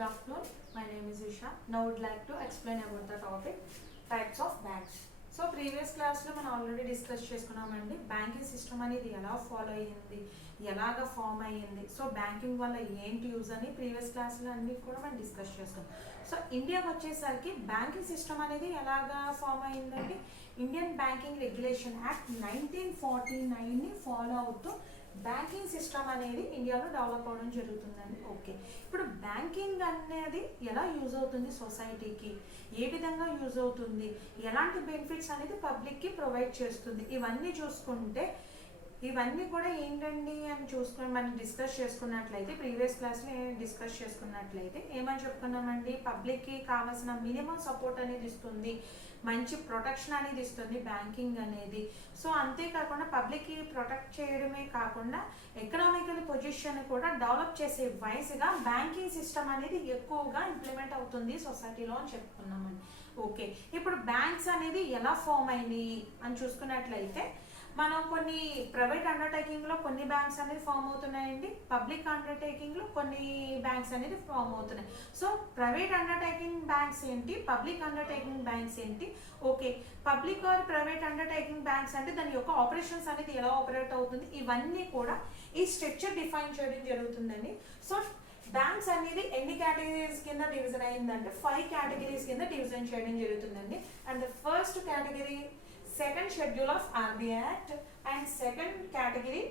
good afternoon. My name is Isha. Now I would like to explain about the topic types of banks. So previous క్లాస్లో మనం already discuss చేసుకున్నామండి banking system అనేది ఎలా follow అయ్యింది, ఎలాగ form అయ్యింది, so banking వల్ల ఏంటి యూజ్ అని ప్రీవియస్ క్లాస్లో అన్ని కూడా మనం డిస్కస్ చేసుకున్నాం. సో ఇండియాకి వచ్చేసరికి బ్యాంకింగ్ సిస్టమ్ అనేది ఎలాగా ఫామ్ అయ్యిందండి, ఇండియన్ బ్యాంకింగ్ రెగ్యులేషన్ యాక్ట్ 1949ని ఫాలో అవుతూ బ్యాంకింగ్ సిస్టమ్ అనేది ఇండియాలో డెవలప్ అవ్వడం జరుగుతుందండి. ఓకే, ఇప్పుడు బ్యాంకింగ్ అనేది ఎలా యూజ్ అవుతుంది సొసైటీకి, ఏ విధంగా యూజ్ అవుతుంది, ఎలాంటి బెనిఫిట్స్ అనేది పబ్లిక్కి ప్రొవైడ్ చేస్తుంది, ఇవన్నీ చూసుకుంటే ఇవన్నీ కూడా ఏంటండి అని చూసుకొని మనం డిస్కస్ చేసుకున్నట్లయితే ప్రీవియస్ క్లాస్లో డిస్కస్ చేసుకున్నట్లయితే ఏమని చెప్పుకున్నామండి, పబ్లిక్కి కావాల్సిన మినిమం సపోర్ట్ అనేది ఇస్తుంది, మంచి ప్రొటెక్షన్ అనేది ఇస్తుంది బ్యాంకింగ్ అనేది. సో అంతేకాకుండా పబ్లిక్కి ప్రొటెక్ట్ చేయడమే కాకుండా ఎకనామికల్ పొజిషన్ కూడా డెవలప్ చేసే వయసుగా బ్యాంకింగ్ సిస్టమ్ అనేది ఎక్కువగా ఇంప్లిమెంట్ అవుతుంది సొసైటీలో అని చెప్పుకున్నామండి. ఓకే, ఇప్పుడు బ్యాంక్స్ అనేది ఎలా ఫామ్ అయినాయి అని చూసుకున్నట్లయితే మనం కొన్ని ప్రైవేట్ అండర్టేకింగ్లో కొన్ని బ్యాంక్స్ అనేది ఫామ్ అవుతున్నాయండి, పబ్లిక్ అండర్టేకింగ్లో కొన్ని బ్యాంక్స్ అనేది ఫామ్ అవుతున్నాయి. సో ప్రైవేట్ అండర్టేకింగ్ బ్యాంక్స్ ఏంటి, పబ్లిక్ అండర్టేకింగ్ బ్యాంక్స్ ఏంటి, okay public or private undertaking banks అంటే దాని యొక్క ఆపరేషన్స్ అనేది ఎలా ఆపరేట్ అవుతుంది, ఇవన్నీ కూడా ఈ స్ట్రక్చర్ డిఫైన్ చేయడం జరుగుతుందండి. సో బ్యాంక్స్ అనేది ఎన్ని కేటగిరీస్ కింద డివిజన్ అయిందంటే 5 కేటగిరీస్ కింద డివిజన్ చేయడం జరుగుతుందండి. And the first category second schedule of RBI Act, and second category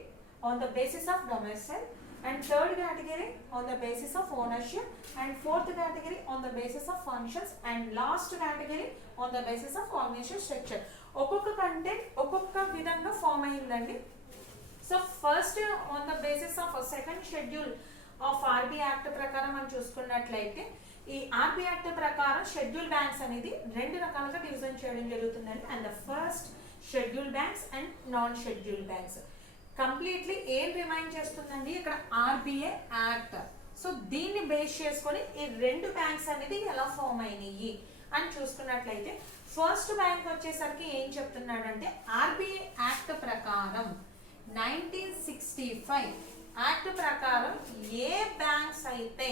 on the basis of domicile, and third category on the basis of ownership, and fourth category on the basis of functions, and last category on the basis of organization structure. ఒక్కొక్క content ఒక్కొక్క విధంగా form అయిందండి. So first on the basis of second schedule of RBI act ప్రకారం మనం చూసుకున్నట్లయితే ఈ RBI act ప్రకారం schedule banks అనేది 2 రకాలుగా డివిజన్ చేయడం జరుగుతుందండి. And the first schedule banks and non schedule banks. Completely ఏం రిమైండ్ చేస్తుందండి ఇక్కడ ఆర్బీఐ యాక్ట్. సో దీన్ని బేస్ చేసుకొని ఈ 2 బ్యాంక్స్ అనేది ఎలా ఫామ్ అయినాయి అని చూసుకున్నట్లయితే ఫస్ట్ బ్యాంక్ వచ్చేసరికి ఏం చెప్తున్నాడంటే ఆర్బీఐ యాక్ట్ ప్రకారం 1965 యాక్ట్ ప్రకారం ఏ బ్యాంక్స్ అయితే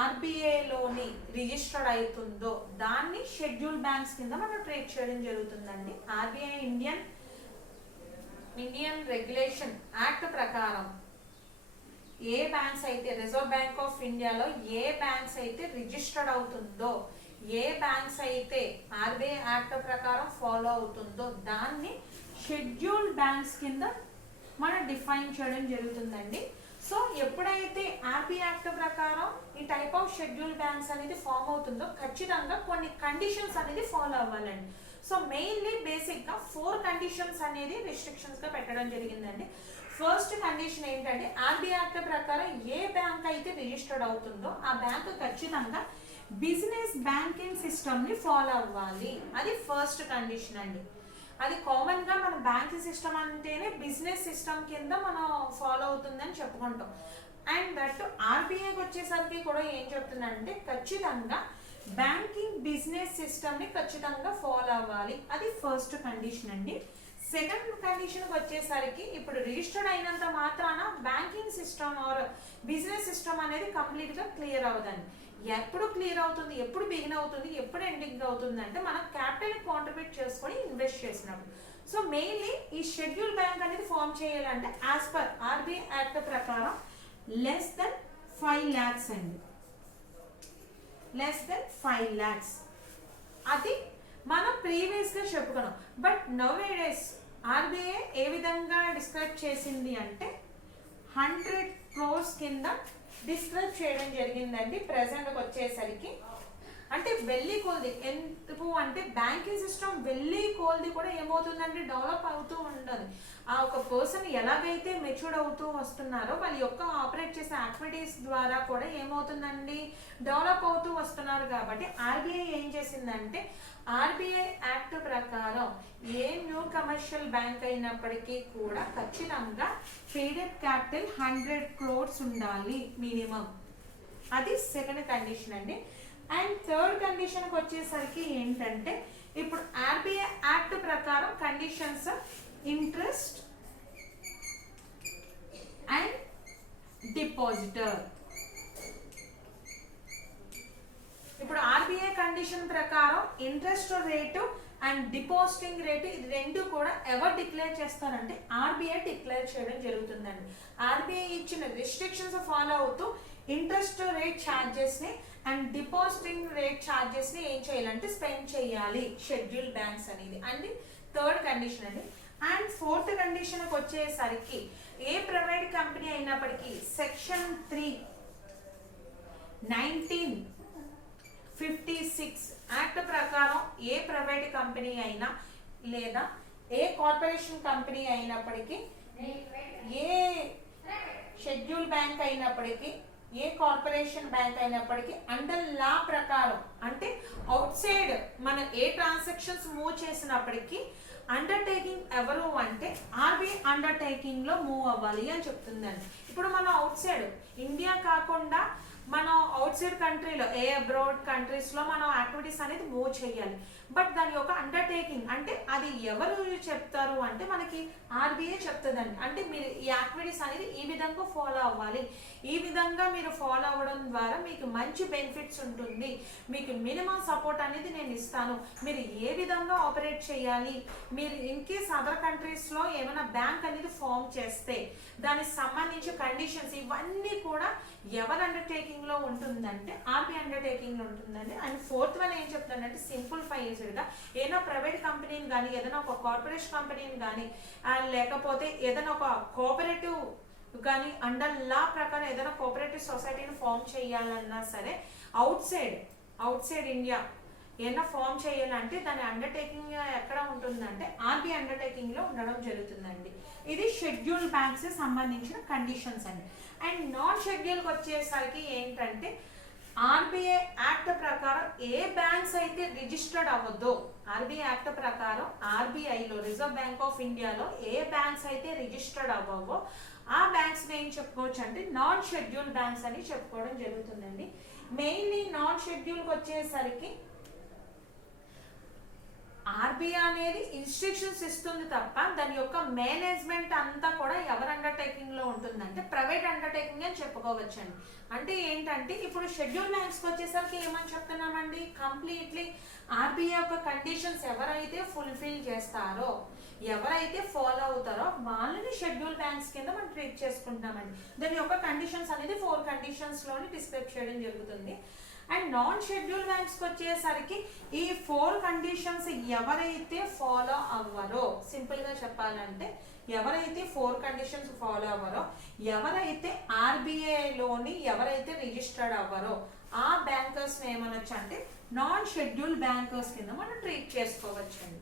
ఆర్బీఐలోని రిజిస్టర్డ్ అవుతుందో దాన్ని షెడ్యూల్ బ్యాంక్స్ కింద మనం ట్రీట్ చేయడం జరుగుతుందండి. ఆర్బీఐ ఇండియన్ రెగ్యులేషన్ యాక్ట్ ప్రకారం ఏ బ్యాంక్స్ అయితే రిజర్వ్ బ్యాంక్ ఆఫ్ ఇండియాలో ఏ బ్యాంక్స్ అయితే రిజిస్టర్డ్ అవుతుందో, ఏ బ్యాంక్స్ అయితే ఆర్బీఐ యాక్ట్ ప్రకారం ఫాలో అవుతుందో దాన్ని షెడ్యూల్ బ్యాంక్స్ కింద మనం డిఫైన్ చేయడం జరుగుతుందండి. సో ఎప్పుడైతే ఆర్బీఐ యాక్ట్ ప్రకారం ఈ టైప్ ఆఫ్ షెడ్యూల్ బ్యాంక్స్ అనేది ఫామ్ అవుతుందో ఖచ్చితంగా కొన్ని కండిషన్స్ అనేది ఫాలో అవ్వాలండి. సో మెయిన్లీ బేసిక్గా 4 కండిషన్స్ అనేది రిస్ట్రిక్షన్స్గా పెట్టడం జరిగిందండి. ఫస్ట్ కండిషన్ ఏంటంటే ఆర్బీఐ యాక్ట్ ప్రకారం ఏ బ్యాంక్ అయితే రిజిస్టర్డ్ అవుతుందో ఆ బ్యాంక్ ఖచ్చితంగా బిజినెస్ బ్యాంకింగ్ సిస్టమ్ని ఫాలో అవ్వాలి. అది ఫస్ట్ కండిషన్ అండి. అది కామన్గా మన బ్యాంకింగ్ సిస్టమ్ అంటేనే బిజినెస్ సిస్టమ్ కింద మనం ఫాలో అవుతుందని చెప్పుకుంటాం. అండ్ దట్ ఆర్బీఐకి వచ్చేసరికి కూడా ఏం చెప్తుందంటే ఖచ్చితంగా బ్యాంకింగ్ బిజినెస్ సిస్టమ్ని ఖచ్చితంగా ఫాలో అవ్వాలి. అది ఫస్ట్ కండిషన్ అండి. సెకండ్ కండిషన్కి వచ్చేసరికి ఇప్పుడు రిజిస్టర్డ్ అయినంత మాత్రాన banking system or business system అనేది కంప్లీట్గా క్లియర్ అవ్వదండి. ఎప్పుడు క్లియర్ అవుతుంది, ఎప్పుడు బిగిన్ అవుతుంది, ఎప్పుడు ఎండింగ్ అవుతుంది అంటే మనం క్యాపిటల్ కాంట్రిబ్యూట్ చేసుకొని ఇన్వెస్ట్ చేసినప్పుడు. సో మెయిన్లీ ఈ షెడ్యూల్ బ్యాంక్ అనేది ఫామ్ చేయాలంటే యాజ్ పర్ ఆర్బీఐ యాక్ట్ ప్రకారం లెస్ దెన్ 5 lakhs అండి, లెస్ దెన్ 5 lakhs అది మనం ప్రీవియస్గా చెప్పుకున్నాం. బట్ నౌ డేస్ ఆర్బీఐ ఏ విధంగా డిస్క్రైబ్ చేసింది అంటే 100 crores కింద డిస్క్రైబ్ చేయడం జరిగిందండి. ప్రెసెంట్కి వచ్చేసరికి అంటే వెళ్ళి కొలది ఎందుకు అంటే బ్యాంకింగ్ సిస్టమ్ వెళ్ళి కొలది కూడా ఏమవుతుందంటే డెవలప్ అవుతూ ఉండదు. ఆ ఒక పర్సన్ ఎలాగైతే మెచ్యూర్డ్ అవుతూ వస్తున్నారో వాళ్ళ యొక్క ఆపరేట్ చేసే యాక్టివిటీస్ ద్వారా కూడా ఏమవుతుందండి డెవలప్ అవుతూ వస్తున్నారు. కాబట్టి ఆర్బీఐ ఏం చేసిందంటే ఆర్బీఐ యాక్ట్ ప్రకారం ఏ న్యూ కమర్షియల్ బ్యాంక్ అయినప్పటికీ కూడా ఖచ్చితంగా ఫీడెడ్ క్యాపిటల్ 100 crores ఉండాలి మినిమం. అది సెకండ్ కండిషన్ అండి. అండ్ థర్డ్ కండిషన్కి వచ్చేసరికి ఏంటంటే ఇప్పుడు ఆర్బీఐ యాక్ట్ ప్రకారం conditions interest and depositor condition ప్రకారం interest rate and depositing rate ఇది రెండు కూడా ఎవరు డిక్లేర్ చేస్తారంటే ఆర్బీఐ డిక్లేర్ చేయడం జరుగుతుందండి. ఆర్బీఐ ఇచ్చిన రిస్ట్రిక్షన్స్ ఫాలో అవుతూ ఇంట్రెస్ట్ రేట్ ఛార్జెస్ని అండ్ డిపాజిటింగ్ రేట్ ఛార్జెస్ని ఏం చేయాలంటే స్పెండ్ చేయాలి షెడ్యూల్ బ్యాంక్స్ అనేది అండ్ థర్డ్ కండిషన్ అండి. అండ్ ఫోర్త్ కండిషన్కి వచ్చేసరికి ఏ ప్రైవేట్ కంపెనీ అయినప్పటికీ సెక్షన్ 3/1956 యాక్ట్ ప్రకారం ఏ ప్రైవేట్ కంపెనీ అయినా లేదా ఏ కార్పొరేషన్ కంపెనీ అయినప్పటికీ ఏ షెడ్యూల్ బ్యాంక్ అయినప్పటికీ ఏ కార్పొరేషన్ బ్యాంక్ అయినప్పటికీ అండర్ లా ప్రకారం అంటే అవుట్ సైడ్ మనం ఏ ట్రాన్సాక్షన్స్ మూవ్ చేసినప్పటికీ అండర్టేకింగ్ ఎవరు అంటే ఆర్బీఐ అండర్టేకింగ్ లో మూవ్ అవ్వాలి అని చెప్తుందండి. ఇప్పుడు మనం అవుట్ సైడ్ ఇండియా కాకుండా మనం అవుట్ సైడ్ కంట్రీలో ఏ అబ్రాడ్ కంట్రీస్ లో మనం యాక్టివిటీస్ అనేది మూవ్ చేయాలి. బట్ దాని యొక్క అండర్టేకింగ్ అంటే అది ఎవరు చెప్తారు అంటే మనకి ఆర్బీఐ చెప్తుందండి. అంటే మీరు ఈ యాక్టివిటీస్ అనేది ఈ విధంగా ఫాలో అవ్వాలి, ఈ విధంగా మీరు ఫాలో అవ్వడం ద్వారా మీకు మంచి బెనిఫిట్స్ ఉంటుంది, మీకు మినిమం సపోర్ట్ అనేది నేను ఇస్తాను, మీరు ఏ విధంగా ఆపరేట్ చేయాలి, మీరు ఇన్ కేస్ అదర్ కంట్రీస్లో ఏమైనా బ్యాంక్ అనేది ఫామ్ చేస్తే దానికి సంబంధించి కండిషన్స్ ఇవన్నీ కూడా ఎవరు అండర్టేకింగ్లో ఉంటుందంటే ఆర్బీఐ అండర్టేకింగ్లో ఉంటుందండి. అండ్ ఫోర్త్ వన్ ఏం చెప్తానంటే సింప్లిఫైజ్డ్గా ఏదైనా ప్రైవేట్ కంపెనీని కానీ ఏదైనా ఒక కార్పొరేషన్ కంపెనీని కానీ లేకపోతే ఏదైనా ఒక కోఆపరేటివ్ కానీ అండర్ లా ప్రకారం ఏదైనా కోఆపరేటివ్ సొసైటీని ఫామ్ చేయాలన్నా సరే అవుట్ సైడ్ ఇండియా ఏదైనా ఫామ్ చేయాలంటే దాని అండర్టేకింగ్ ఎక్కడ ఉంటుందంటే ఆర్బీఐ అండర్టేకింగ్లో ఉండడం జరుగుతుందండి. ఇది షెడ్యూల్ బ్యాంక్స్ సంబంధించిన కండిషన్స్ అండి. అండ్ నాన్ షెడ్యూల్కి వచ్చేసరికి ఏంటంటే ఆర్బీఐ యాక్ట్ ప్రకారం ఏ బ్యాంక్స్ అయితే రిజిస్టర్డ్ అవ్వద్దో ఆర్బీఐ యాక్ట్ ప్రకారం ఆర్బీఐలో రిజర్వ్ బ్యాంక్ ఆఫ్ ఇండియాలో ఏ బ్యాంక్స్ అయితే రిజిస్టర్డ్ అవ్వవో ఆ బ్యాంక్స్ ఏం చెప్పుకోవచ్చు అంటే నాన్ షెడ్యూల్ బ్యాంక్స్ అని చెప్పుకోవడం జరుగుతుందండి. మెయిన్లీ నాన్ షెడ్యూల్కి వచ్చేసరికి ఆర్బీఐ అనేది ఇన్స్ట్రక్షన్స్ ఇస్తుంది తప్ప దాని యొక్క మేనేజ్మెంట్ అంతా కూడా ఎవరు అండర్టేకింగ్ లో ఉంటుందంటే ప్రైవేట్ అండర్టేకింగ్ అని చెప్పుకోవచ్చండి. అంటే ఏంటంటే ఇప్పుడు షెడ్యూల్ బ్యాంక్స్కి వచ్చేసరికి ఏమని చెప్తున్నామండి, కంప్లీట్లీ ఆర్బీఐ యొక్క కండిషన్స్ ఎవరైతే ఫుల్ఫిల్ చేస్తారో ఎవరైతే ఫాలో అవుతారో వాళ్ళని షెడ్యూల్ బ్యాంక్స్ కింద మనం ట్రీట్ చేసుకుంటున్నామండి. దాని యొక్క కండిషన్స్ అనేది 4 కండిషన్స్ లోని డిస్క్రైబ్ చేయడం జరుగుతుంది. అండ్ నాన్ షెడ్యూల్ బ్యాంక్స్కి వచ్చేసరికి ఈ 4 కండిషన్స్ ఎవరైతే ఫాలో అవ్వరో సింపుల్గా చెప్పాలంటే ఎవరైతే 4 కండిషన్స్ ఫాలో అవ్వరో ఎవరైతే ఆర్బీఐలోని ఎవరైతే రిజిస్టర్డ్ అవ్వరో ఆ బ్యాంకర్స్ ఏమనొచ్చు అంటే నాన్ షెడ్యూల్ బ్యాంకర్స్ కింద మనం ట్రీట్ చేసుకోవచ్చండి.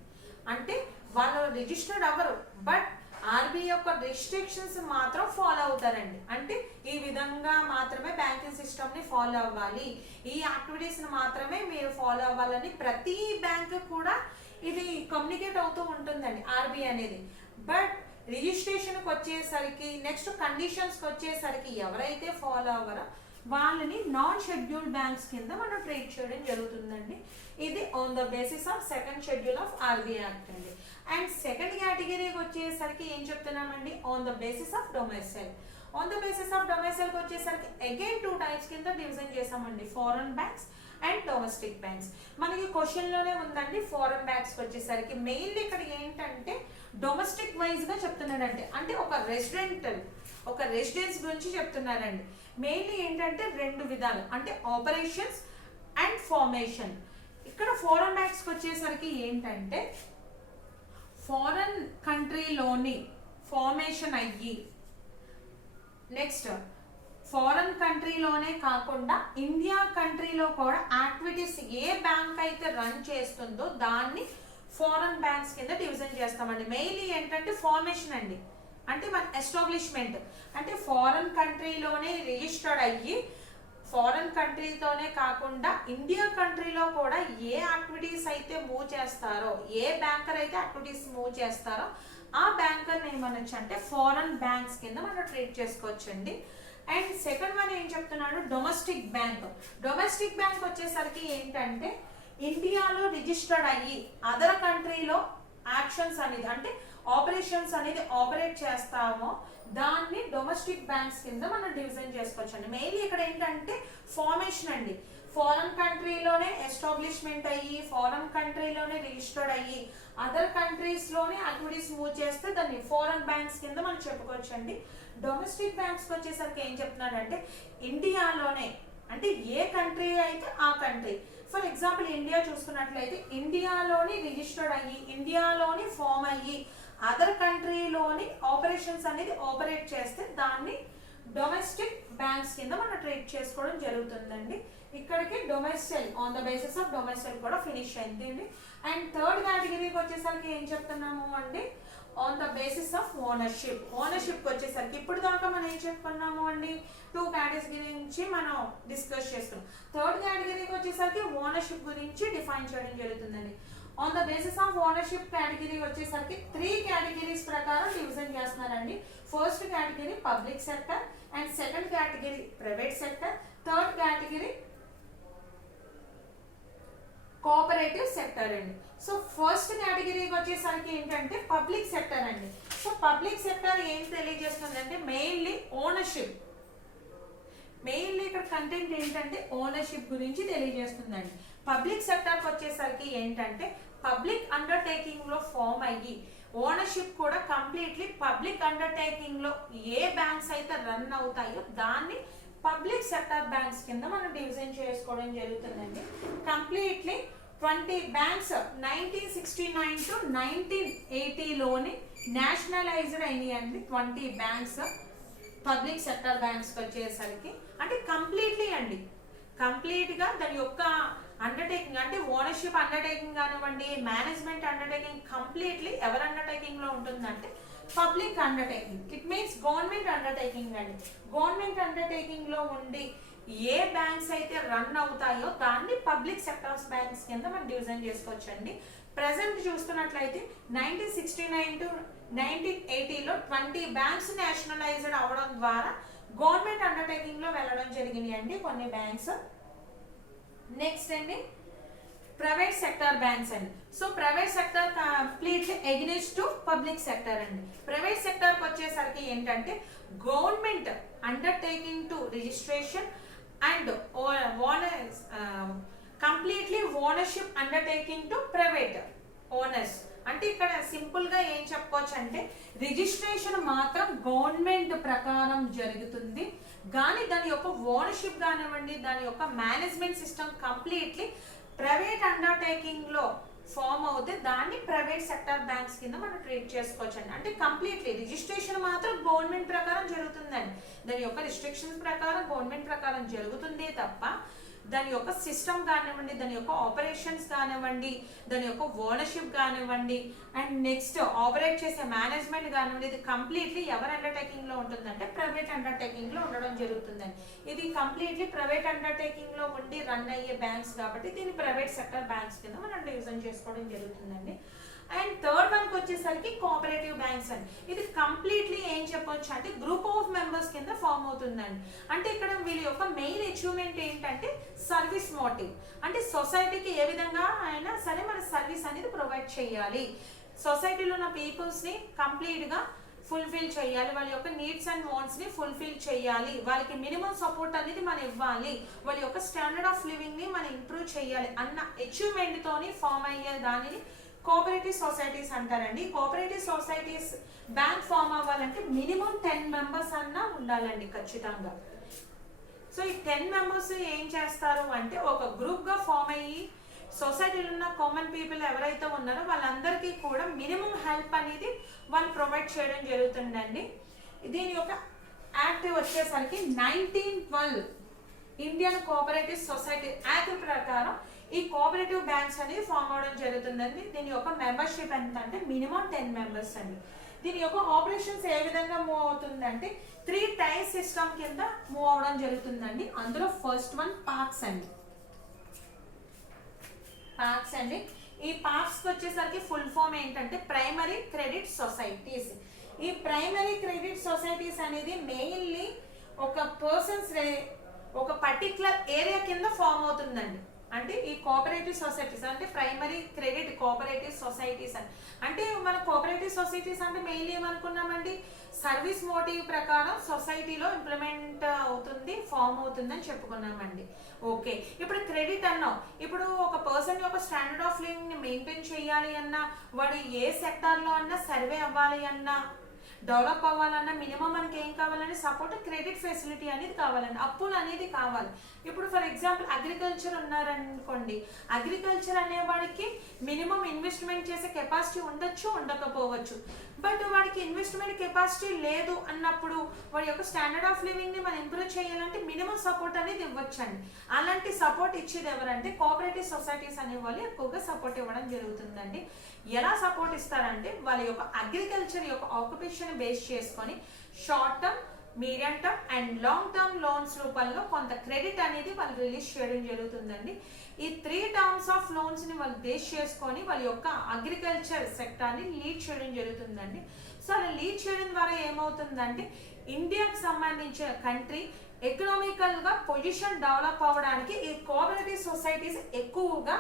అంటే వాళ్ళు రిజిస్టర్డ్ అవ్వరు బట్ ఆర్బీఐ యొక్క రిస్ట్రిక్షన్స్ మాత్రం ఫాలో అవుతారండి. అంటే ఈ విధంగా మాత్రమే బ్యాంకింగ్ సిస్టమ్ని ఫాలో అవ్వాలి, ఈ యాక్టివిటీస్ని మాత్రమే మీరు ఫాలో అవ్వాలని ప్రతి బ్యాంక్ కూడా ఇది కమ్యూనికేట్ అవుతూ ఉంటుందండి ఆర్బీఐ అనేది. బట్ రిజిస్ట్రేషన్కి వచ్చేసరికి నెక్స్ట్ కండిషన్స్కి వచ్చేసరికి ఎవరైతే ఫాలో అవ్వరో వాళ్ళని నాన్ షెడ్యూల్ బ్యాంక్స్ కింద మనం ట్రీట్ చేయడం జరుగుతుందండి. ఇది on the basis of second schedule of RBI act అండి. అండ్ సెకండ్ కేటగిరీకి వచ్చేసరికి ఏం చెప్తున్నామండి, on the basis of domicile. On the basis of డొమైసైల్కి వచ్చేసరికి అగైన్ 2 టైప్స్ కింద డివిజన్ చేసామండి, foreign banks and domestic banks. మనకి క్వశ్చన్లోనే ఉందండి ఫారెన్ బ్యాంక్స్కి వచ్చేసరికి మెయిన్లీ ఇక్కడ ఏంటంటే డొమెస్టిక్ వైజ్గా చెప్తున్నాడంటే అంటే ఒక రెసిడెన్స్ గురించి చెప్తున్నారండి. మెయిన్లీ ఏంటంటే 2 విధాలు అంటే ఆపరేషన్స్ అండ్ ఫార్మేషన్. ఇక్కడ ఫారెన్ బ్యాంక్స్కి వచ్చేసరికి ఏంటంటే ఫారెన్ కంట్రీలోని ఫార్మేషన్ అయ్యి నెక్స్ట్ ఫారెన్ కంట్రీలోనే కాకుండా ఇండియా కంట్రీలో కూడా యాక్టివిటీస్ ఏ బ్యాంక్ అయితే రన్ చేస్తుందో దాన్ని ఫారెన్ బ్యాంక్స్ కింద డివిజన్ చేస్తామండి. మెయిన్లీ ఏంటంటే ఫార్మేషన్ అండి, అంటే మన ఎస్టాబ్లిష్మెంట్ అంటే ఫారెన్ కంట్రీలోనే రిజిస్టర్డ్ అయ్యి ఫారెన్ కంట్రీతోనే కాకుండా ఇండియా కంట్రీలో కూడా ఏ యాక్టివిటీస్ అయితే మూవ్ చేస్తారో ఏ బ్యాంకర్ అయితే యాక్టివిటీస్ మూవ్ చేస్తారో ఆ బ్యాంకర్ని ఏమనొచ్చు అంటే ఫారెన్ బ్యాంక్స్ కింద మనం ట్రీట్ చేసుకోవచ్చండి. అండ్ సెకండ్ వన్ ఏం చెప్తున్నాడు, డొమెస్టిక్ బ్యాంక్. డొమెస్టిక్ బ్యాంక్ వచ్చేసరికి ఏంటంటే ఇండియాలో రిజిస్టర్డ్ అయ్యి అదర్ కంట్రీలో యాక్షన్స్ అనేది అంటే ఆపరేషన్స్ అనేది ఆపరేట్ చేస్తామో దాన్ని డొమెస్టిక్ బ్యాంక్స్ కింద మనం డివిజన్ చేసుకోవచ్చు అండి. మెయిన్లీ ఇక్కడ ఏంటంటే ఫార్మేషన్ అండి. ఫారెన్ కంట్రీలోనే ఎస్టాబ్లిష్మెంట్ అయ్యి ఫారెన్ కంట్రీలోనే రిజిస్టర్డ్ అయ్యి అదర్ కంట్రీస్లోనే యాక్టివిటీస్ మూవ్ చేస్తే దాన్ని ఫారెన్ బ్యాంక్స్ కింద మనం చెప్పుకోవచ్చు అండి. డొమెస్టిక్ బ్యాంక్స్కి వచ్చేసరికి ఏం చెప్తున్నాడంటే ఇండియాలోనే, అంటే ఏ కంట్రీ అయితే ఆ కంట్రీ. ఫర్ ఎగ్జాంపుల్ ఇండియా చూసుకున్నట్లయితే ఇండియాలోని రిజిస్టర్డ్ అయ్యి ఇండియాలోని ఫామ్ అయ్యి అదర్ కంట్రీలోని ఆపరేషన్స్ అనేది ఆపరేట్ చేస్తే దాన్ని డొమెస్టిక్ బ్యాంక్స్ కింద మనం ట్రీట్ చేసుకోవడం జరుగుతుందండి. ఇక్కడికి డొమెస్టల్ ఆన్ ద బేసిస్ ఆఫ్ డొమెస్టల్ కూడా ఫినిష్ అయింది. అండ్ థర్డ్ కేటగిరీకి వచ్చేసరికి ఏం చెప్తున్నాము అంటే on the basis of ownership. ఓనర్షిప్కి వచ్చేసరికి ఇప్పుడు దాకా మనం ఏం చెప్పుకున్నాము అండి, 2 కేటగిరీ గురించి మనం డిస్కస్ చేసుకున్నాం. థర్డ్ కేటగిరీకి వచ్చేసరికి ఓనర్షిప్ గురించి డిఫైన్ చేయడం జరుగుతుందండి. On the basis of ownership category వచ్చేసరికి 3 కేటగిరీస్ ప్రకారం డివిజన్ చేస్తున్నారండి. First category public sector, and second category private sector, third category cooperative sector అండి. సో ఫస్ట్ కేటగిరీకి వచ్చేసరికి ఏంటంటే పబ్లిక్ సెక్టర్ అండి. సో పబ్లిక్ సెక్టర్ ఏం తెలియజేస్తుందంటే మెయిన్లీ ఓనర్షిప్. మెయిన్లీ ఇక్కడ కంటెంట్ ఏంటంటే ఓనర్షిప్ గురించి తెలియజేస్తుందండి. పబ్లిక్ సెక్టర్కి వచ్చేసరికి ఏంటంటే పబ్లిక్ అండర్టేకింగ్ లో ఫామ్ అయ్యి ఓనర్షిప్ కూడా కంప్లీట్లీ పబ్లిక్ అండర్టేకింగ్ లో ఏ బ్యాంక్స్ అయితే రన్ అవుతాయో దాన్ని పబ్లిక్ సెక్టర్ బ్యాంక్స్ కింద మనం డివిజన్ చేసుకోవడం జరుగుతుందండి. కంప్లీట్లీ 20 బ్యాంక్స్ 1969 టు 1980లోని నేషనలైజ్డ్ అయినాయండి. 20 బ్యాంక్స్ పబ్లిక్ సెక్టర్ బ్యాంక్స్ వచ్చేసరికి అంటే కంప్లీట్లీ అండి, కంప్లీట్గా దాని యొక్క అండర్టేకింగ్ అంటే ఓనర్షిప్ అండర్టేకింగ్ కానివ్వండి, మేనేజ్మెంట్ అండర్టేకింగ్ కంప్లీట్లీ ఎవరి అండర్టేకింగ్ లో ఉంటుందంటే public undertaking. It means government undertaking అండి. గవర్నమెంట్ అండర్టేకింగ్ లో ఉండి ఏ బ్యాంక్స్ అయితే రన్ అవుతాయో దాన్ని పబ్లిక్ సెక్టర్స్ బ్యాంక్స్ కింద మనం డివిజన్ చేసుకోవచ్చండి. ప్రెసెంట్ చూస్తున్నట్లయితే 1969 టు 1980లో 20 బ్యాంక్స్ నేషనలైజ్డ్ అవ్వడం ద్వారా గవర్నమెంట్ అండర్టేకింగ్ లో వెళ్ళడం జరిగినాయి అండి కొన్ని బ్యాంక్స్. నెక్స్ట్ అండి ప్రైవేట్ సెక్టర్ బ్యాంక్స్ అండి. So private sector completely against to public sector అండి. ప్రైవేట్ సెక్టర్కి వచ్చేసరికి ఏంటంటే government undertaking to registration and completely ownership undertaking to private owners. అంటే ఇక్కడ సింపుల్ గా ఏం చెప్పుకోవచ్చు అంటే రిజిస్ట్రేషన్ మాత్రం గవర్నమెంట్ ప్రకారం జరుగుతుంది, కానీ దాని యొక్క ఓనర్షిప్ కానివ్వండి దాని యొక్క management system completely private undertaking లో ఫామ్ అవుతే దాన్ని ప్రైవేట్ సెక్టర్ బ్యాంక్స్ కింద మనం ట్రీట్ చేసుకోవచ్చు అండి. అంటే కంప్లీట్లీ రిజిస్ట్రేషన్ మాత్రం గవర్నమెంట్ ప్రకారం జరుగుతుందండి. దాని యొక్క రిస్ట్రిక్షన్స్ ప్రకారం గవర్నమెంట్ ప్రకారం జరుగుతుంది తప్ప దాని యొక్క సిస్టమ్ కానివ్వండి, దాని యొక్క ఆపరేషన్స్ కానివ్వండి, దాని యొక్క ఓనర్షిప్ కానివ్వండి, అండ్ నెక్స్ట్ ఆపరేట్ చేసే మేనేజ్మెంట్ కానివ్వండి, ఇది కంప్లీట్లీ ఎవరి అండర్టేకింగ్ లో ఉంటుందంటే ప్రైవేట్ అండర్టేకింగ్ లో ఉండడం జరుగుతుందండి. ఇది కంప్లీట్లీ ప్రైవేట్ అండర్టేకింగ్ లో ఉండి రన్ అయ్యే బ్యాంక్స్ కాబట్టి దీన్ని ప్రైవేట్ సెక్టర్ బ్యాంక్స్ కింద మనం డివిజన్ చేసుకోవడం జరుగుతుందండి. అండ్ థర్డ్ వన్కి వచ్చేసరికి కోఆపరేటివ్ బ్యాంక్స్ అండి. ఇది కంప్లీట్లీ ఏం చెప్పొచ్చు అంటే గ్రూప్ ఆఫ్ మెంబర్స్ కింద ఫామ్ అవుతుందండి. అంటే ఇక్కడ వీళ్ళ యొక్క మెయిన్ అచీవ్మెంట్ ఏంటంటే సర్వీస్ మోటివ్. అంటే సొసైటీకి ఏ విధంగా అయినా సరే మన సర్వీస్ అనేది ప్రొవైడ్ చేయాలి, సొసైటీలో ఉన్న పీపుల్స్ని కంప్లీట్గా ఫుల్ఫిల్ చేయాలి, వాళ్ళ యొక్క నీడ్స్ అండ్ వాంట్స్ని ఫుల్ఫిల్ చేయాలి, వాళ్ళకి మినిమం సపోర్ట్ అనేది మనం ఇవ్వాలి, వాళ్ళ యొక్క స్టాండర్డ్ ఆఫ్ లివింగ్ని మనం ఇంప్రూవ్ చేయాలి అన్న అచీవ్మెంట్తోని ఫామ్ అయ్యే దానిని కోఆపరేటివ్ సొసైటీస్ అంటారండి. కోఆపరేటివ్ సొసైటీస్ బ్యాంక్ ఫామ్ అవ్వాలంటే మినిమం 10 మెంబర్స్ అన్నా ఉండాలండి ఖచ్చితంగా. సో ఈ 10 మెంబర్స్ ఏం చేస్తారు అంటే ఒక గ్రూప్గా ఫామ్ అయ్యి సొసైటీలో ఉన్న కామన్ పీపుల్ ఎవరైతే ఉన్నారో వాళ్ళందరికీ కూడా మినిమం హెల్ప్ అనేది వాళ్ళు ప్రొవైడ్ చేయడం జరుగుతుందండి. దీని యొక్క యాక్ట్ వచ్చేసరికి 1912 ఇండియన్ కోఆపరేటివ్ సొసైటీ యాక్ట్ ప్రకారం ఈ కోఆపరేటివ్ బ్యాంక్స్ అనేది ఫామ్ అవడం జరుగుతుందండి. దీని యొక్క మెంబర్షిప్ ఎంత అంటే మినిమం 10 మెంబర్స్ అండి. దీని యొక్క ఆపరేషన్స్ ఏ విధంగా మూవ్ అవుతుందంటే 3 టైర్ సిస్టమ్ కింద మూవ్ అవడం జరుగుతుందండి. అందులో ఫస్ట్ వన్ పార్క్స్ అండి. పార్క్స్ అండి. ఈ పార్క్స్కి వచ్చేసరికి ఫుల్ ఫామ్ ఏంటంటే ప్రైమరీ క్రెడిట్ సొసైటీస్. ఈ ప్రైమరీ క్రెడిట్ సొసైటీస్ అనేది మెయిన్లీ ఒక పర్సన్స్ ఒక పర్టికులర్ ఏరియా కింద ఫామ్ అవుతుందండి. అంటే ఈ కోఆపరేటివ్ సొసైటీస్ అంటే ప్రైమరీ క్రెడిట్ కోఆపరేటివ్ సొసైటీస్ అంటే మన కోఆపరేటివ్ సొసైటీస్ అంటే మెయిన్లీ ఏమనుకున్నామండి, సర్వీస్ మోటివ్ ప్రకారం సొసైటీలో ఇంప్లిమెంట్ అవుతుంది, ఫామ్ అవుతుంది అని చెప్పుకున్నామండి. ఓకే, ఇప్పుడు క్రెడిట్ అన్నాం. ఇప్పుడు ఒక పర్సన్ యొక్క స్టాండర్డ్ ఆఫ్ లివింగ్ ని మెయింటైన్ చేయాలి అన్నా, వాడు ఏ సెక్టార్లో అన్నా సర్వే అవ్వాలి అన్నా, డెవలప్ అవ్వాలన్నా మినిమం మనకి ఏం కావాలంటే సపోర్ట్ క్రెడిట్ ఫెసిలిటీ అనేది కావాలండి, అప్పులు అనేది కావాలి. ఇప్పుడు ఫర్ ఎగ్జాంపుల్ అగ్రికల్చర్ ఉన్నారనుకోండి, అగ్రికల్చర్ అనేవాడికి మినిమం ఇన్వెస్ట్మెంట్ చేసే కెపాసిటీ ఉండొచ్చు, ఉండకపోవచ్చు. బట్ వాడికి ఇన్వెస్ట్మెంట్ కెపాసిటీ లేదు అన్నప్పుడు వాడి యొక్క స్టాండర్డ్ ఆఫ్ లివింగ్ ని మనం ఇంప్రూవ్ చేయాలంటే మినిమం సపోర్ట్ అనేది ఇవ్వచ్చండి. అలాంటి సపోర్ట్ ఇచ్చేది ఎవరంటే కోఆపరేటివ్ సొసైటీస్ అనే వాళ్ళు ఎక్కువగా సపోర్ట్ ఇవ్వడం జరుగుతుందండి. ఎలా సపోర్ట్ ఇస్తారంటే వాళ్ళ యొక్క అగ్రికల్చర్ యొక్క ఆక్యుపేషన్ బేస్ చేసుకొని short term, medium term and long term loans రూపంలో కొంత క్రెడిట్ అనేది వాళ్ళు రిలీజ్ చేయడం జరుగుతుందండి. ఈ 3 టర్మ్స్ ఆఫ్ లోన్స్ ని వాళ్ళు బేస్ చేసుకొని వాళ్ళ యొక్క అగ్రికల్చర్ సెక్టార్ ని లీడ్ చేయడం జరుగుతుందండి. సో అలా లీడ్ చేయడం ద్వారా ఏమవుతుందంటే ఇండియాకి సంబంధించిన కంట్రీ ఎకనామికల్ గా పొజిషన్ డెవలప్ అవ్వడానికి ఈ కోఆపరేటివ్ సొసైటీస్ ఎక్కువగా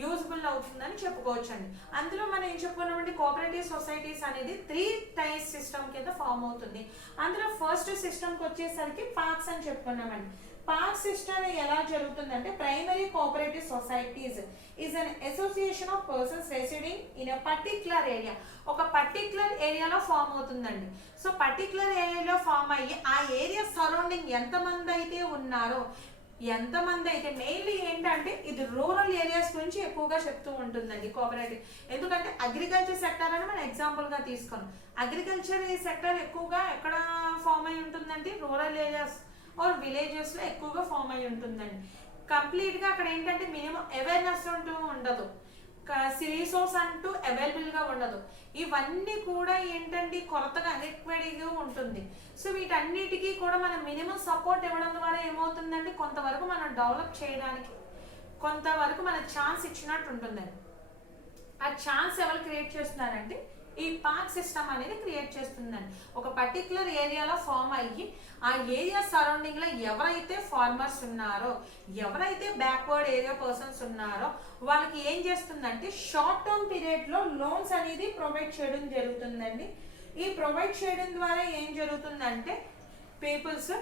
యూజ్ఫుల్ అవుతుందని చెప్పుకోవచ్చు అండి. అందులో మనం ఏం చెప్పుకున్నామంటే కోఆపరేటివ్ సొసైటీస్ అనేది 3 టైర్స్ సిస్టమ్ కింద ఫామ్ అవుతుంది. అందులో ఫస్ట్ సిస్టమ్కి వచ్చేసరికి పార్క్స్ అని చెప్పుకున్నామండి. పార్క్ సిస్టమ్ ఎలా జరుగుతుందంటే primary cooperative societies is an association of persons residing in a particular area. ఒక పర్టిక్యులర్ ఏరియాలో ఫామ్ అవుతుందండి. సో పర్టిక్యులర్ ఏరియాలో ఫామ్ అయ్యి ఆ ఏరియా సరౌండింగ్ ఎంతమంది అయితే ఉన్నారో, ఎంతమంది అయితే మెయిన్లీ ఏంటంటే ఇది రూరల్ ఏరియాస్ గురించి ఎక్కువగా చెప్తూ ఉంటుందండి కోఆపరేటివ్. ఎందుకంటే అగ్రికల్చర్ సెక్టర్ అని మనం ఎగ్జాంపుల్ గా తీసుకున్నాం. అగ్రికల్చర్ సెక్టర్ ఎక్కువగా ఎక్కడ ఫామ్ అయి ఉంటుందంటే రూరల్ ఏరియాస్ ఆర్ విలేజెస్ లో ఎక్కువగా ఫామ్ అయి ఉంటుందండి. కంప్లీట్ గా అక్కడ ఏంటంటే మినిమం అవేర్నెస్ అంటూ ఉండదు, రిసోర్స్ అంటూ అవైలబుల్ గా ఉండదు. ఇవన్నీ కూడా ఏంటంటే కొరతగా అన్ఎక్వైడ్గా ఉంటుంది. సో వీటన్నిటికీ కూడా మనం మినిమం సపోర్ట్ ఇవ్వడం ద్వారా ఏమవుతుందంటే కొంతవరకు మనం డెవలప్ చేయడానికి కొంతవరకు మన ఛాన్స్ ఇచ్చినట్టు ఉంటుందండి. ఆ ఛాన్స్ ఎవరు క్రియేట్ చేస్తున్నారంటే ఈ పార్క్ సిస్టమ్ అనేది క్రియేట్ చేస్తుందండి. ఒక పర్టికులర్ ఏరియాలో ఫామ్ అయ్యి ఆ ఏరియా సరౌండింగ్ లో ఎవరైతే ఫార్మర్స్ ఉన్నారో, ఎవరైతే బ్యాక్వర్డ్ ఏరియా పర్సన్స్ ఉన్నారో వాళ్ళకి ఏం చేస్తుందంటే షార్ట్ టర్మ్ పీరియడ్ లో లోన్స్ అనేది ప్రొవైడ్ చేయడం జరుగుతుందండి. ఈ ప్రొవైడ్ చేయడం ద్వారా ఏం జరుగుతుందంటే పీపుల్స్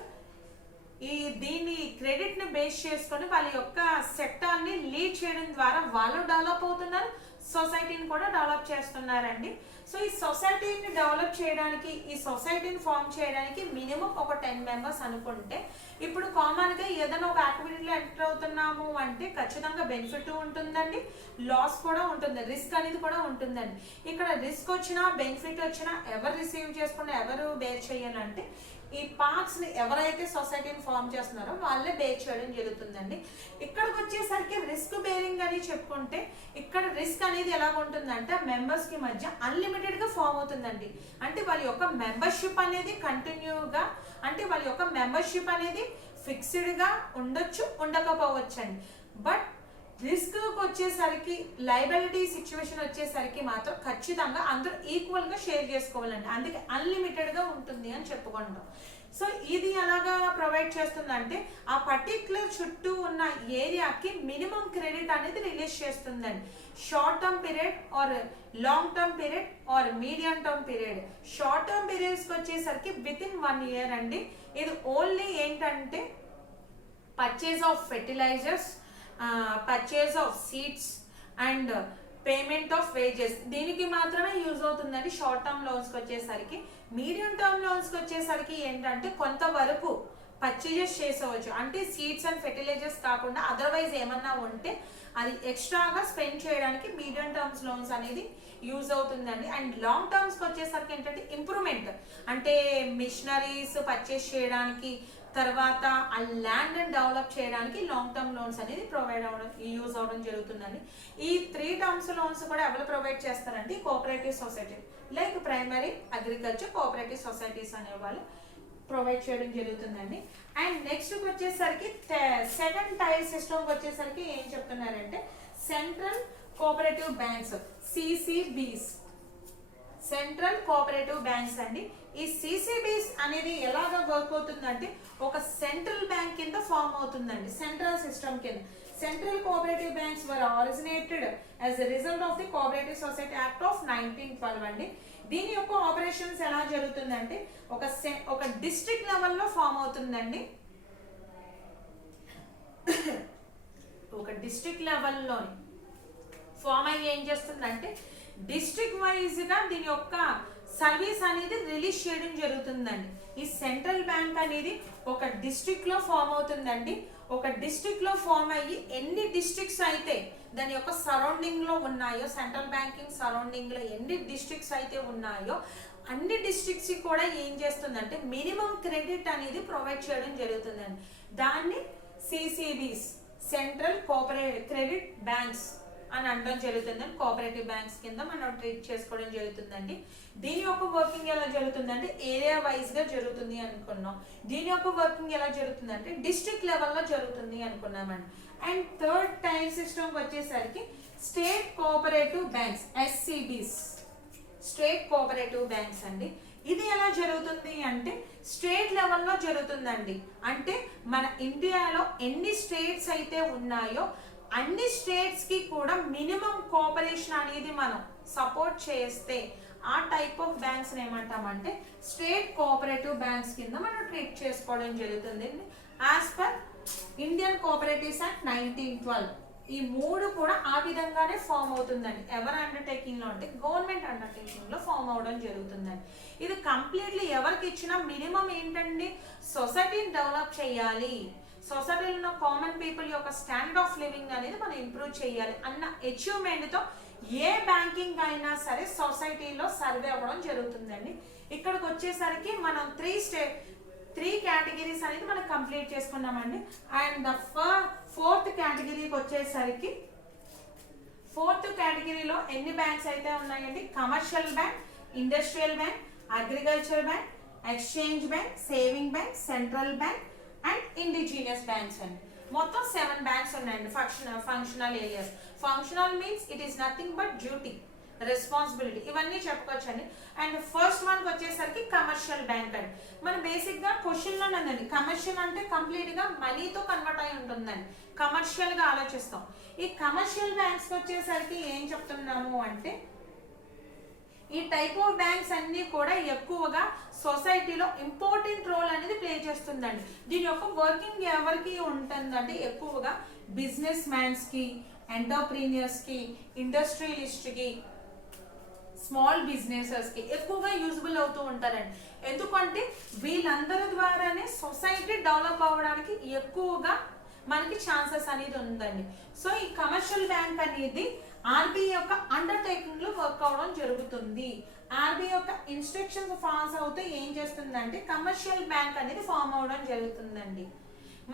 దీన్ని క్రెడిట్ ని బేస్ చేసుకొని వాళ్ళ యొక్క సెక్టార్ ని లీడ్ చేయడం ద్వారా వాళ్ళు డెవలప్ అవుతున్నారు, సొసైటీని కూడా డెవలప్ చేస్తున్నారండి. సో ఈ సొసైటీని డెవలప్ చేయడానికి, ఈ సొసైటీని ఫామ్ చేయడానికి మినిమం ఒక 10 మెంబర్స్ అనుకుంటే, ఇప్పుడు కామన్ గా ఏదైనా ఒక యాక్టివిటీలో ఎంటర్ అవుతున్నాము అంటే ఖచ్చితంగా బెనిఫిట్ ఉంటుందండి, లాస్ కూడా ఉంటుంది, రిస్క్ అనేది కూడా ఉంటుందండి. ఇక్కడ రిస్క్ వచ్చినా బెనిఫిట్ వచ్చినా ఎవరు రిసీవ్ చేసుకున్నా, ఎవరు బేర్ చేయాలంటే ఈ పార్క్స్ ని ఎవరైతే సొసైటీని ఫామ్ చేస్తున్నారో వాళ్ళే బేర్ చేయడం జరుగుతుందండి. ఇక్కడికి వచ్చేసరికి రిస్క్ బేరింగ్ అని చెప్పుకుంటే ఇక్కడ రిస్క్ అనేది ఎలా ఉంటుందంటే మెంబర్స్ కి మధ్య అన్లిమిటెడ్ గా ఫామ్ అవుతుందండి. అంటే వాళ్ళ యొక్క మెంబర్షిప్ అనేది కంటిన్యూగా, అంటే వాళ్ళ యొక్క మెంబర్షిప్ అనేది ఫిక్స్డ్ గా ఉండొచ్చు, ఉండకపోవచ్చు అండి. బట్ రిస్క్ వచ్చేసరికి, లయబిలిటీ సిచ్యువేషన్ వచ్చేసరికి మాత్రం ఖచ్చితంగా అందరూ ఈక్వల్ గా షేర్ చేసుకోవాలండి. అందుకే అన్లిమిటెడ్ గా ఉంటుంది అని చెప్పుకుంటాం. సో ఇది ఎలాగా ప్రొవైడ్ చేస్తుందంటే ఆ పర్టిక్యులర్ చుట్టూ ఉన్న ఏరియాకి మినిమం క్రెడిట్ అనేది రిలీజ్ చేస్తుందండి. Short term period or long term period or medium term period. Short term పీరియడ్స్కి వచ్చేసరికి విత్ ఇన్ 1 ఇయర్ అండి. ఇది ఓన్లీ ఏంటంటే purchase of fertilisers, purchase of seeds and payment of wages, దీనికి మాత్రమే యూజ్ అవుతుందండి షార్ట్ టర్మ్ లోన్స్కి వచ్చేసరికి. మీడియం టర్మ్ లోన్స్కి వచ్చేసరికి ఏంటంటే కొంతవరకు పర్చేజెస్ చేసేవచ్చు, అంటే సీడ్స్ అండ్ ఫెర్టిలైజర్స్ కాకుండా అదర్వైజ్ ఏమన్నా ఉంటే అది ఎక్స్ట్రాగా స్పెండ్ చేయడానికి మీడియం టర్మ్స్ లోన్స్ అనేది యూజ్ అవుతుందండి. అండ్ లాంగ్ టర్మ్స్కి వచ్చేసరికి ఏంటంటే ఇంప్రూవ్మెంట్, అంటే మిషనరీస్ పర్చేస్ చేయడానికి, తర్వాత ఆ ల్యాండ్ డెవలప్ చేయడానికి లాంగ్ టర్మ్ లోన్స్ అనేది ప్రొవైడ్ అవ్వడం, యూజ్ అవ్వడం జరుగుతుందండి. ఈ 3 టర్మ్స్ లోన్స్ కూడా ఎవరు ప్రొవైడ్ చేస్తారంటే cooperative society, like primary agriculture cooperative societies అనే వాళ్ళు ప్రొవైడ్ చేయడం జరుగుతుందండి. అండ్ నెక్స్ట్ వచ్చేసరికి 7 టైర్ సిస్టమ్ వచ్చేసరికి ఏం చెప్తున్నారంటే central cooperative banks, CCBs. Central cooperative banks అండి. ఈ సిసిబిస్ అనేది ఎలాగ వర్క్ అవుతుందంటే ఒక సెంట్రల్ బ్యాంక్ కింద ఫామ్ అవుతుందండి, సెంట్రల్ సిస్టమ్ కింద. Central cooperative banks were originated as a result of the cooperative society act of 1912 అండి. దీని యొక్క ఆపరేషన్స్ ఎలా జరుగుతుందంటే ఒక డిస్ట్రిక్ట్ లెవెల్లో ఫామ్ అవుతుందండి. ఒక డిస్ట్రిక్ట్ లెవెల్లోని ఫామ్ అయ్యి ఏం చేస్తుందంటే డిస్ట్రిక్ట్ వైజ్ గా దీని యొక్క సర్వీస్ అనేది రిలీజ్ చేయడం జరుగుతుందండి. ఈ సెంట్రల్ బ్యాంక్ అనేది ఒక డిస్ట్రిక్ట్ లో ఫామ్ అవుతుందండి. ఒక డిస్ట్రిక్ట్ లో ఫామ్ అయ్యి ఎన్ని డిస్ట్రిక్ట్స్ అయితే దాని యొక్క సరౌండింగ్ లో ఉన్నాయో, సెంట్రల్ బ్యాంకింగ్ సరౌండింగ్ లో ఎన్ని డిస్ట్రిక్ట్స్ అయితే ఉన్నాయో అన్ని డిస్ట్రిక్ట్స్ కూడా ఏం చేస్తుందంటే మినిమం క్రెడిట్ అనేది ప్రొవైడ్ చేయడం జరుగుతుందండి. దాన్ని సిసిబిస్, సెంట్రల్ కోఆపరేటివ్ క్రెడిట్ బ్యాంక్స్ అని అనడం జరుగుతుందండి. కోఆపరేటివ్ బ్యాంక్స్ కింద మనం ట్రీట్ చేసుకోవడం జరుగుతుందండి. దీని యొక్క వర్కింగ్ ఎలా జరుగుతుందంటే ఏరియా వైజ్ గా జరుగుతుంది అనుకున్నాం. దీని యొక్క వర్కింగ్ ఎలా జరుగుతుందంటే డిస్ట్రిక్ట్ లెవెల్లో జరుగుతుంది అనుకున్నామండి. అండ్ థర్డ్ టైర్ సిస్టమ్ వచ్చేసరికి state cooperative banks, SCBs, state cooperative banks అండి. ఇది ఎలా జరుగుతుంది అంటే స్టేట్ లెవెల్లో జరుగుతుందండి. అంటే మన ఇండియాలో ఎన్ని స్టేట్స్ అయితే ఉన్నాయో అన్ని స్టేట్స్ కి కూడా మినిమం కోఆపరేషన్ అనేది మనం సపోర్ట్ చేస్తే ఆ టైప్ ఆఫ్ బ్యాంక్స్ ఏమంటామంటే స్టేట్ కోఆపరేటివ్ బ్యాంక్స్ కింద మనం ట్రీట్ చేసుకోవడం జరుగుతుంది. As per Indian cooperatives act 1912 ఈ మూడు కూడా ఆ విధంగానే ఫామ్ అవుతుందండి. ఎవరి అండర్టేకింగ్ లో అంటే గవర్నమెంట్ అండర్టేకింగ్ లో ఫామ్ అవడం జరుగుతుందండి. ఇది కంప్లీట్లీ ఎవరికి ఇచ్చిన మినిమం ఏంటండి, సొసైటీని డెవలప్ చేయాలి, సొసైటీలో ఉన్న కామన్ పీపుల్ యొక్క స్టాండర్డ్ ఆఫ్ లివింగ్ అనేది మనం ఇంప్రూవ్ చేయాలి అన్న అచీవ్మెంట్ తో ఏ బ్యాంకింగ్ అయినా సరే సొసైటీలో సర్వే అవ్వడం జరుగుతుందండి. ఇక్కడికి వచ్చేసరికి మనం త్రీ కేటగిరీస్ అనేది మనం కంప్లీట్ చేసుకున్నామండి. అండ్ ద ఫోర్త్ కేటగిరీకి వచ్చేసరికి ఫోర్త్ కేటగిరీలో ఎన్ని బ్యాంక్స్ అయితే ఉన్నాయండి, commercial bank, industrial bank, agriculture bank, exchange bank, saving bank, central bank and indigenous banks అండి. మొత్తం 7 బ్యాంక్స్ ఉన్నాయండి. Functional areas. Functional means it is nothing but duty, responsibility, ఇవన్నీ చెప్పుకోవచ్చు అండి. అండ్ ఫస్ట్ వన్ వచ్చేసరికి కమర్షియల్ బ్యాంక్ అండి. మన basic గా క్వశ్చన్ లోనే ఉందండి, కమర్షియల్ అంటే కంప్లీట్ గా మనీతో కన్వర్ట్ అయి ఉంటుందండి. కమర్షియల్ గా ఆలోచిస్తాం. ఈ కమర్షియల్ బ్యాంక్స్ వచ్చేసరికి ఏం చెప్తున్నాము అంటే ఈ టైప్ ఆఫ్ బ్యాంక్స్ అన్ని కూడా ఎక్కువగా సొసైటీలో ఇంపార్టెంట్ రోల్ అనేది ప్లే చేస్తుందండి. దీని యొక్క వర్కింగ్ ఎవరికి ఉంటుందంటే ఎక్కువగా బిజినెస్ మ్యాన్స్ కి, ఎంటర్ప్రీనియర్స్ కి, ఇండస్ట్రియలిస్ట్ కి, స్మాల్ బిజినెసెస్ కి ఎక్కువగా యూజబుల్ అవుతూ ఉంటారండి. ఎందుకంటే వీళ్ళందరి ద్వారానే సొసైటీ డెవలప్ అవ్వడానికి ఎక్కువగా మనకి ఛాన్సెస్ అనేది ఉందండి. సో ఈ కమర్షియల్ బ్యాంక్ అనేది ఆర్బీఐ యొక్క అండర్టేకింగ్ లో వర్క్ అవడం జరుగుతుంది. ఆర్బీఐ యొక్క ఇన్స్ట్రక్షన్స్ ఫాలో అవుతూ ఏం చేస్తుందంటే కమర్షియల్ బ్యాంక్ అనేది ఫామ్ అవడం జరుగుతుందండి.